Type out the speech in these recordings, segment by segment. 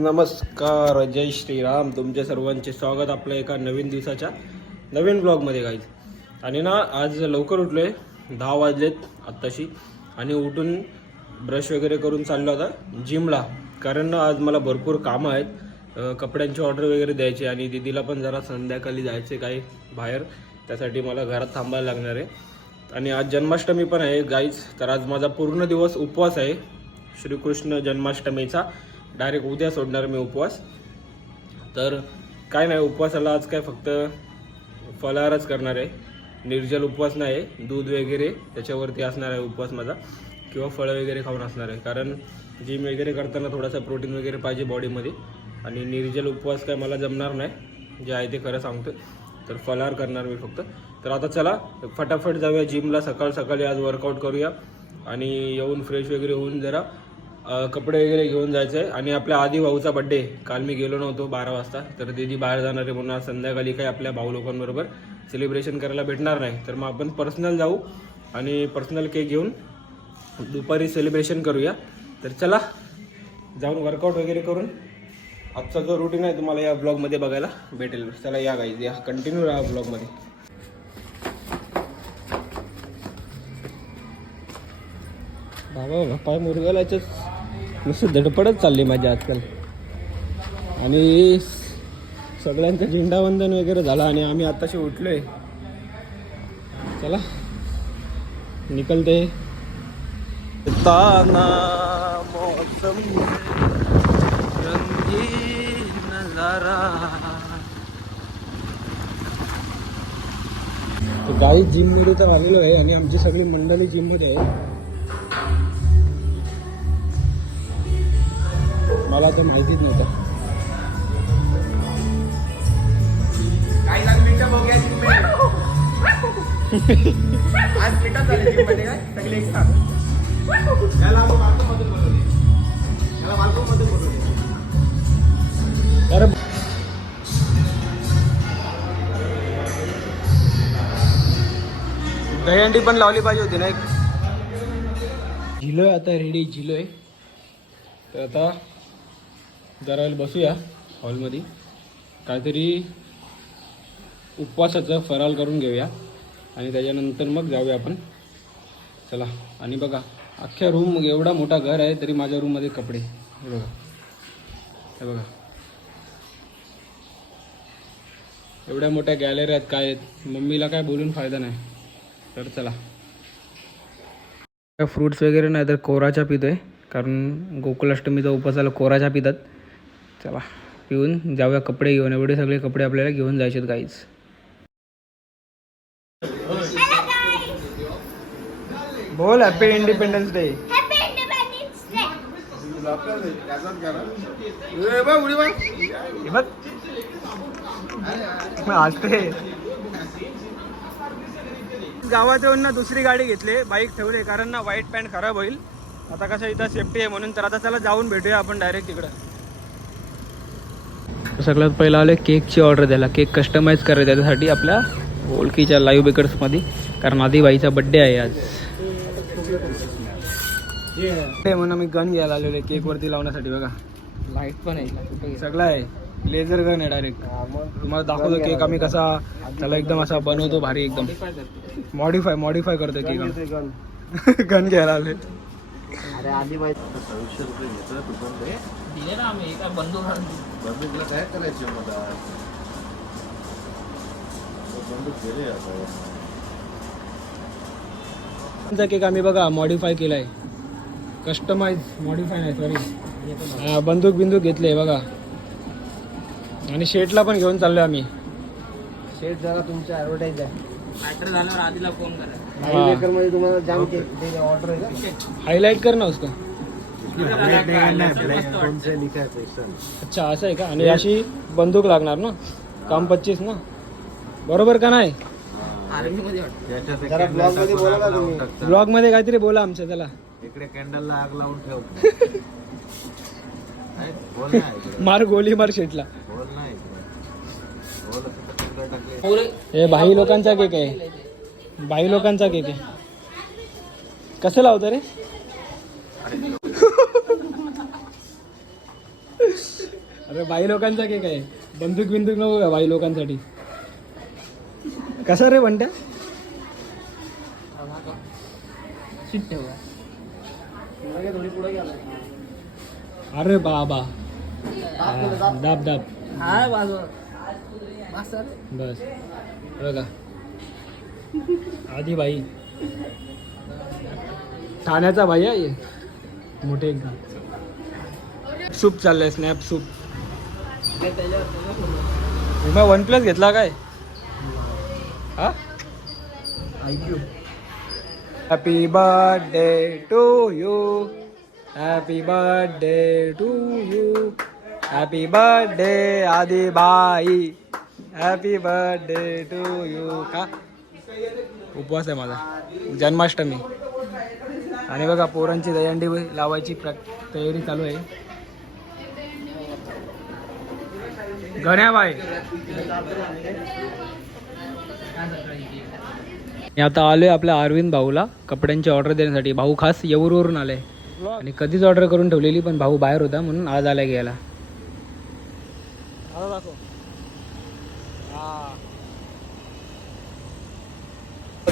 नमस्कार, जय श्रीराम. तुमच्या सर्वांचे स्वागत आपल्या एका नवीन दिवसाच्या नवीन ब्लॉगमध्ये गाईज. आणि ना आज लवकर उठलो आहे, 10 वाजलेत आत्ताशी. आणि उठून ब्रश वगैरे करून चाललो आता जिमला. कारण ना आज मला भरपूर कामं आहेत, कपड्यांची ऑर्डर वगैरे द्यायची आणि दीदीला पण जरा संध्याकाळी जायचे काही बाहेर, त्यासाठी मला घरात थांबायला लागणार आहे. आणि आज जन्माष्टमी पण आहे गाईज. तर आज माझा पूर्ण दिवस उपवास आहे श्रीकृष्ण जन्माष्टमीचा. डायरेक्ट उद्या सोडणार मी उपवास. तर काय नाही, उपवासाला आज काय फक्त फलाहारच करणार आहे, निर्जल उपवास नाही. दूध वगैरे त्याच्यावरती असणार आहे उपवास माझा, किंवा फळं वगैरे खाऊन असणार आहे. कारण जिम वगैरे करताना थोडासा प्रोटीन वगैरे पाहिजे बॉडीमध्ये, आणि निर्जल उपवास काय मला जमणार नाही, जे आहे ते खरं सांगतो. तर फलाहार करणार मी फक्त. तर आता चला फटाफट जाऊया जिमला. सकाळी आज वर्कआउट करूया आणि येऊन फ्रेश वगैरे होऊन जरा कपडे वगैरे घेऊन जायचं आहे. आणि आपल्या आदी भाऊचा बड्डे, काल मी गेलो नव्हतो 12 वाजता, तर दीदी बाहेर जाणार आहे म्हणून संध्याकाळी काही आपल्या भाऊ लोकांबरोबर सेलिब्रेशन करायला भेटणार नाही. तर मग आपण पर्सनल जाऊ आणि पर्सनल केक घेऊन दुपारी सेलिब्रेशन करूया. तर चला जाऊन वर्कआउट वगैरे करून आजचा जो रुटीन आहे तुम्हाला या ब्लॉगमध्ये बघायला भेटेल. चला या गाईज, या कंटिन्यू राहा ब्लॉगमध्ये. बाबा पाय मुरगालाच नुसतं धडपडच चालली माझी आजकाल. आणि सगळ्यांचं झेंडावंदन वगैरे झालं आणि आम्ही आत्ताशी उठलोय. चला निकलते. ताना मौसम रंगीन नजारा. गाई जिम मध्ये तर आलेलो आहे आणि आमची सगळी मंडळी जिम मध्ये आहे. मला तर माहितीच नव्हतं. दहीहंडी पण लावली पाहिजे होती ना एक. झिलोय आता रेडी, झिलोय. तर आता जरा वेळ बसूया हॉलमध्ये, काहीतरी उपवासाचं फराळ करून घेऊया आणि त्याच्यानंतर मग जाऊया आपण. चला. आणि बघा अख्ख्या रूम, एवढा मोठा घर आहे तरी माझ्या रूममध्ये कपडे हे बघा, हे बघा एवढ्या मोठ्या गॅलरी आहेत. काय आहेत, मम्मीला काय बोलून फायदा नाही. तर चला. फ्रूट्स वगैरे नाही तर कोराचा पितोय, कारण गोकुलाष्टमीचा उपवासाला कोराचा पितात. चला पिऊन जाऊया कपडे घेऊन. एवढे सगळे कपडे आपल्याला घेऊन जायचे आहेत गाईज. बोल हॅपी इंडिपेंडन्स डे. असते गावात येऊन ना दुसरी गाडी घेतली, बाईक ठेवली, कारण ना व्हाईट पॅन्ट खराब होईल. आता कसं इथं सेफ्टी आहे म्हणून. तर आता चला जाऊन भेटूया आपण डायरेक्ट तिकडं. सगळ्यात पहिला आले केकची ऑर्डर द्यायला. केक कस्टमाइज करायचं त्याच्यासाठी आपल्या ओळखीच्या लाईव्ह बेकर्समध्ये, कारण आदिबाईचा बड्डे आहे आज. ते म्हणून मी गन घ्यायला आलेलो आहे केकवरती लावण्यासाठी. बघा लाईट पण आहे, सगळं आहे. लेझर गन आहे डायरेक्ट. तुम्हाला दाखवतो केक आम्ही कसा त्याला एकदम असा बनवतो भारी, एकदम मॉडिफाय करतो केक. गन घ्यायला आले. अरे आदिबाई 200 रुपये घेतलं कुठून ते दिले ना आम्ही. एका बंदूकला काय करायचे मला, बंदूक गेले आता. केक आम्ही बघा मॉडिफाय केलाय, कस्टमाइज मॉडिफाय नाही सॉरी. बंदूक घेतले बघा. आणि शेटला पण घेऊन चाललोय आम्ही. शेट जरा तुमच्या ॲडव्हर्टाईज आहे. मॅटर झाल्यावर आधीला फोन करा. मध्ये तुम्हाला जाम केक ऑर्डर आहे. हायलाइट कर ना उसको. अच्छा असं आहे का. आणि अशी बंदूक लागणार ना, काम 25 ना, बरोबर का नाही. ब्लॉग मध्ये काहीतरी बोला आमच्या. चला इकडे कॅन्डलला आग लावून ठेव. मार गोली मार शेटला. बोल नाही हे भाई लोकांचा केक आहे, भाई लोकांचा केक आहे. कसं लावतं रे? अरे बाई लोकांचा केक आहे, बंदूक बिंदूक नको का बाई लोकांसाठी. कसा रे बंट्या? अरे बाबा दाब दाब बस बघा. आधी बाई ठाण्याचा बाई आहे मोठे एकदम. सूप चाललंय, स्नॅप सूप. मग OnePlus घेतला काय? हा happy birthday to you, happy birthday to you, happy birthday Aadi बाई, हॅपी बर्थडे टू यू. का उपवास आहे माझा, जन्माष्टमी. आणि बघा पोरांची दहीहंडी लावायची तयारी चालू आहे. गण्याबाई मी आता आलोय आपल्या अरविंद भाऊला कपड्यांची ऑर्डर देण्यासाठी. भाऊ खास येऊरवरून आलाय आणि कधीच ऑर्डर करून ठेवलेली, पण भाऊ बाहेर होता म्हणून आज आलाय घ्यायला.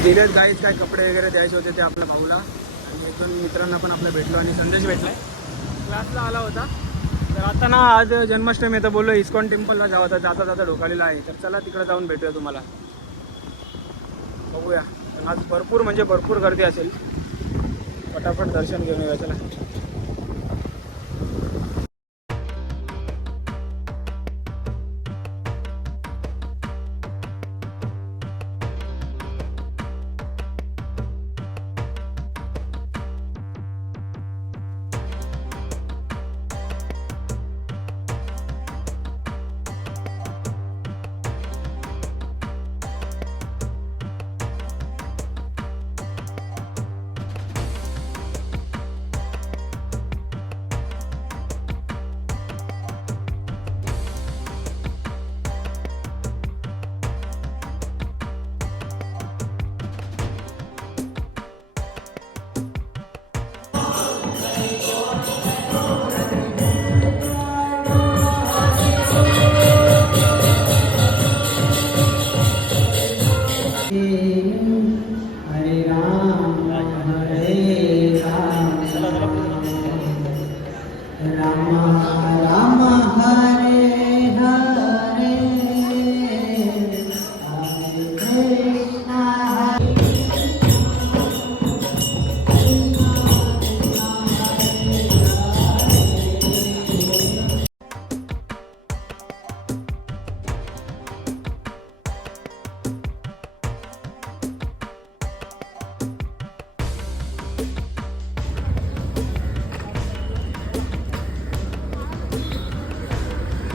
दिलेत गाईच काय कपडे वगैरे द्यायचे होते ते आपल्या भाऊला. आणि एक दोन मित्रांना पण आपल्या भेटलो आणि संदेश भेटलाय, क्लासला आला होता. तर आता ना आज जन्माष्टमी आहे तर बोललो इस्कॉन टेम्पलला जावं, तर जाता जाता ढोकालीला आहे. तर चला तिकडे जाऊन भेटूया तुम्हाला, बघूया. आज भरपूर म्हणजे भरपूर गर्दी असेल, पटापट दर्शन घेऊन येऊया. चला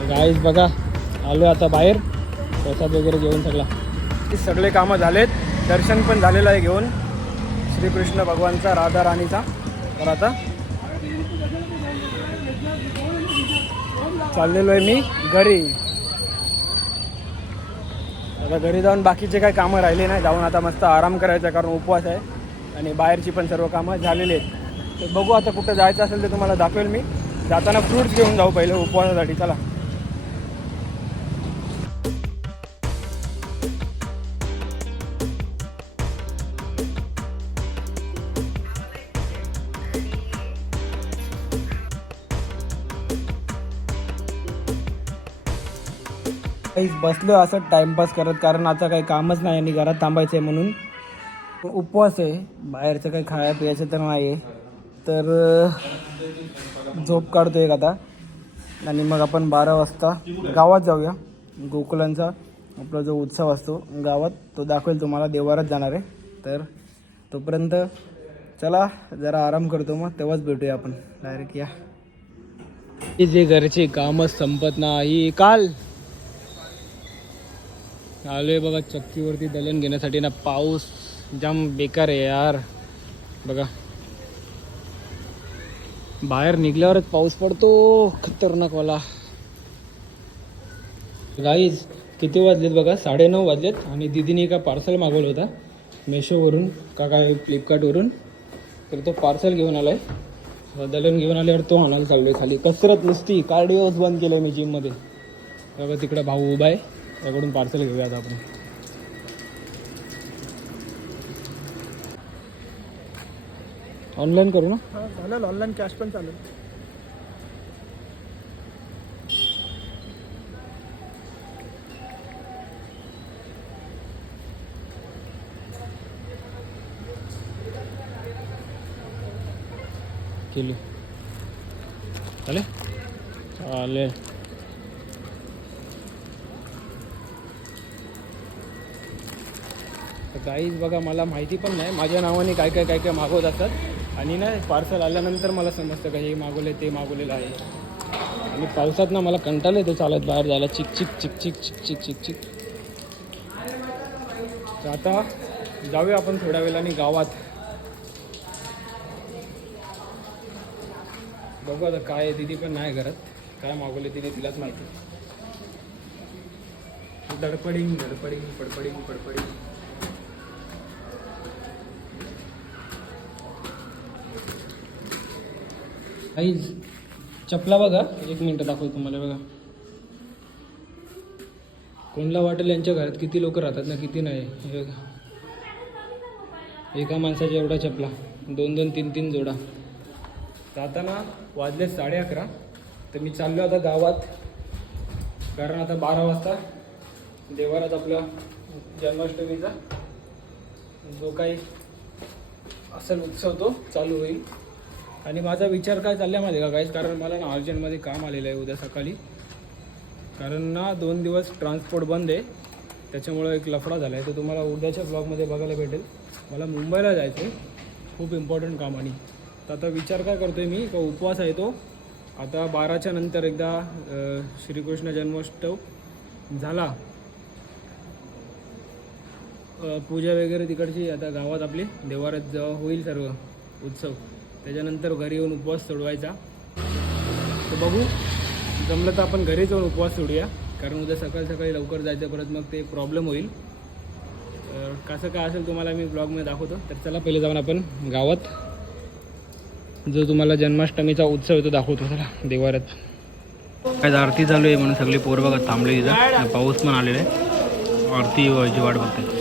गाईज बघा आलो आता बाहेर, प्रसाद वगैरे घेऊन सगळे कामं झालेत. दर्शन पण झालेलं आहे घेऊन श्रीकृष्ण भगवानचा, राधा राणीचा. तर आता चाललेलो आहे मी घरी. आता घरी जाऊन बाकीचे काही कामं राहिले नाही, जाऊन आता मस्त आराम करायचा, कारण उपवास आहे आणि बाहेरची पण सर्व कामं झालेली आहेत. तर बघू आता कुठं जायचं असेल तर तुम्हाला दाखवेल मी. जाताना फ्रूट्स घेऊन जाऊ पहिले उपवासासाठी. चला बसलो असं टाइमपास करत, कारण आता काही कामच नाही आणि घरात थांबायचं आहे म्हणून. उपवास आहे, बाहेरचं काही खाया पियाचं तर नाही आहे. तर झोप काढतो एक आता आणि मग आपण 12 वाजता गावात जाऊया. गोकुलांचा आपला जो उत्सव असतो गावात तो दाखवेल तुम्हाला. देवारात जाणार आहे, तर तोपर्यंत चला जरा आराम करतो, मग तेव्हाच भेटूया आपण डायरेक्ट. या जे घरचे कामच संपत नाही. काल आलोय बघा चक्कीवरती दलन घेण्यासाठी ना, पाऊस जाम बेकार आहे यार. बघा बाहेर निघल्यावरच पाऊस पडतो खतरनाकवाला. गाईज किती वाजलेत बघा, 9:30 वाजलेत. आणि दीदीने एका पार्सल मागवलं होता मेशोवरून का काय फ्लिपकार्टवरून, तर तो पार्सल घेऊन आला आहे. दलन घेऊन आल्यावर तो आणायला चाललोय खाली. कसरत नुसती कार्डिओच बंद केलंय मी जिममध्ये. बघा तिकडे भाऊ उभा आहे, त्याकडून पार्सल घेऊया आता आपण. ऑनलाईन करू ना? चालेल, ऑनलाईन कॅश पण चालेल. केली चालेल चालेल. काहीच बघा, मला माहिती पण नाही माझ्या नावाने काय काय काय काय मागवत असतात आणि ना पार्सल आल्यानंतर मला समजतं का हे मागवले ते मागवलेलं आहे. आणि पावसात ना मला कंटाळा येतो चालत बाहेर जायला, चिक चिक चिक चिक चिक चिक चिक चिक. तर आता जाऊया आपण थोड्या वेळाने गावात. बघू आता काय, दिदी पण नाही घरात, काय मागवले तिने तिलाच माहिती. धडपडिंग धडपडिंग पडपडिंग पडपडिंग. काहीच चपला बघा, एक मिनटं दाखवतो तुम्हाला. बघा कोणला वाटेल यांच्या घरात किती लोक राहतात ना, किती नाही. हे बघा एका माणसाच्या एवढा चपला, 2-2 3-3 जोडा. तर आता ना वाजले 11:30. तर मी चाललो आता गावात, कारण आता 12 वाजता देवारात आपला जन्माष्टमीचा जो काही असेल उत्सव तो चालू होईल. आणि माझा विचार काय चालला माहिती का गाईस, कारण मला ना अर्जंटमध्ये काम आलेलं आहे उद्या सकाळी. कारण ना 2 दिवस ट्रान्सपोर्ट बंद आहे, त्याच्यामुळं एक लफडा झाला आहे. तर तुम्हाला उद्याच्या ब्लॉगमध्ये बघायला भेटेल. मला मुंबईला जायचं आहे, खूप इम्पॉर्टंट कामाने. तर आता विचार काय करतो आहे मी, का उपवास आहे तो आता 12च्या नंतर एकदा श्रीकृष्ण जन्मोत्सव झाला, पूजा वगैरे तिकडची आता गावात आपली देवारात जेव्हा होईल सर्व उत्सव, त्याच्यानंतर घरी येऊन उपवास सोडवायचा. तर बघू जमलं तर आपण घरी जाऊन उपवास सोडूया, कारण उद्या सकाळी सकाळी लवकर जायचं, परत मग ते प्रॉब्लेम होईल. कसं काय असेल तुम्हाला मी ब्लॉगमध्ये दाखवतो. तर चला पहिले जाऊन आपण गावात जो तुम्हाला जन्माष्टमीचा उत्सव आहे तो दाखवतो. चला देवारात काय आरती चालू आहे म्हणून सगळे पोर बघा थांबले तिथं. पाऊस पण आलेला आहे, आरती व्हायची वाट बघते.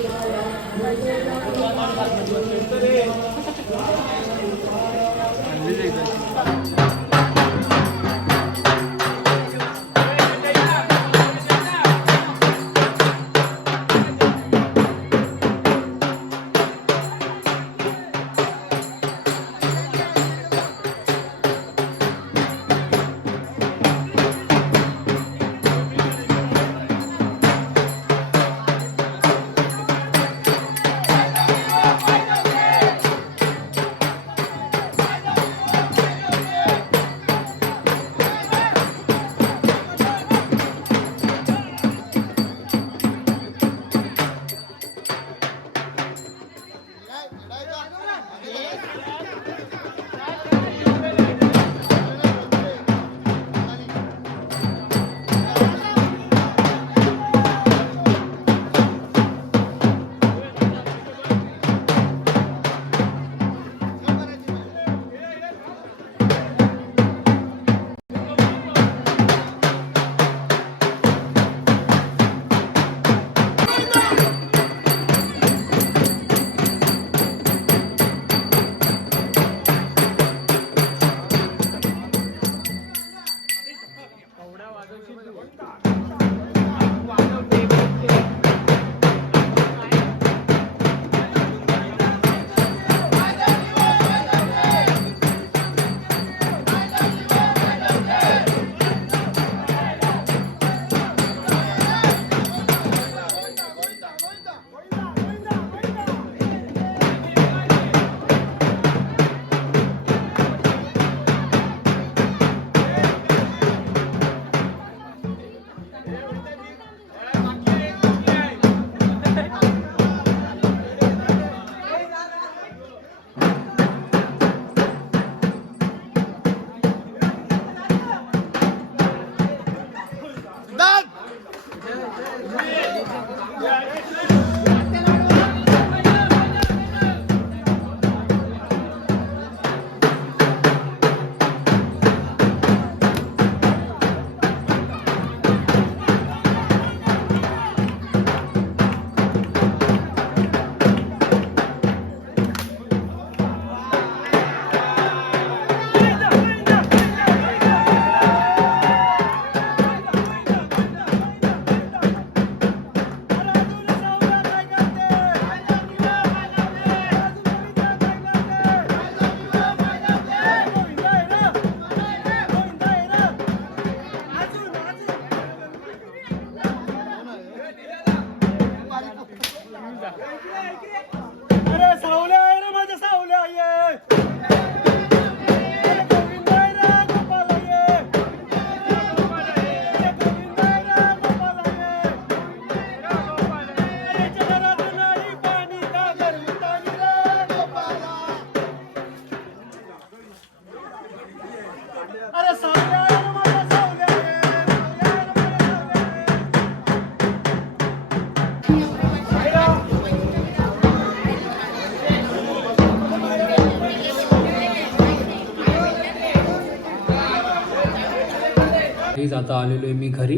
गाईज आता आलेलो आहे मी घरी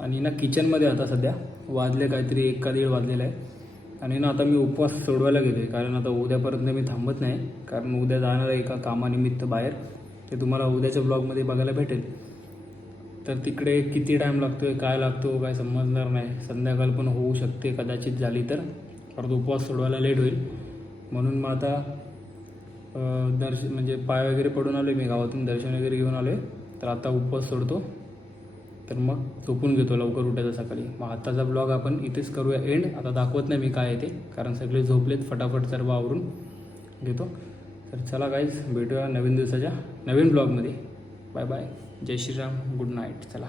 आणि ना किचनमध्ये आता सध्या वाजले काहीतरी 1 का 1:30 वाजलेला आहे. आणि ना आता मी उपवास सोडवायला गेलो आहे, कारण आता उद्यापर्यंत मी थांबत नाही, कारण उद्या जाणार आहे एका कामानिमित्त बाहेर. ते तुम्हाला उद्याच्या ब्लॉगमध्ये बघायला भेटेल. तर तिकडे किती टाईम लागतो आहे, काय लागतो काय समजणार नाही. संध्याकाळ पण होऊ शकते कदाचित झाली तर, परत उपवास सोडवायला लेट होईल. म्हणून मग आता दर्शन म्हणजे पाय वगैरे पडून आलो आहे मी, गावातून दर्शन वगैरे घेऊन आलो आहे. तर आता उपवास सोडतो, तर मग झोपून घेतो लवकर उठायचं सकाळी. मग आताचा ब्लॉग आपण इथेच करूया एंड. आता दाखवत नाही मी काय आहे ते, कारण सगळे झोपलेत. फटाफट सर्व आवरून घेतो. तर चला गाईज, भेटूया नवीन दिवसाच्या नवीन ब्लॉगमध्ये. बाय बाय, जय श्रीराम, गुड नाईट. चला.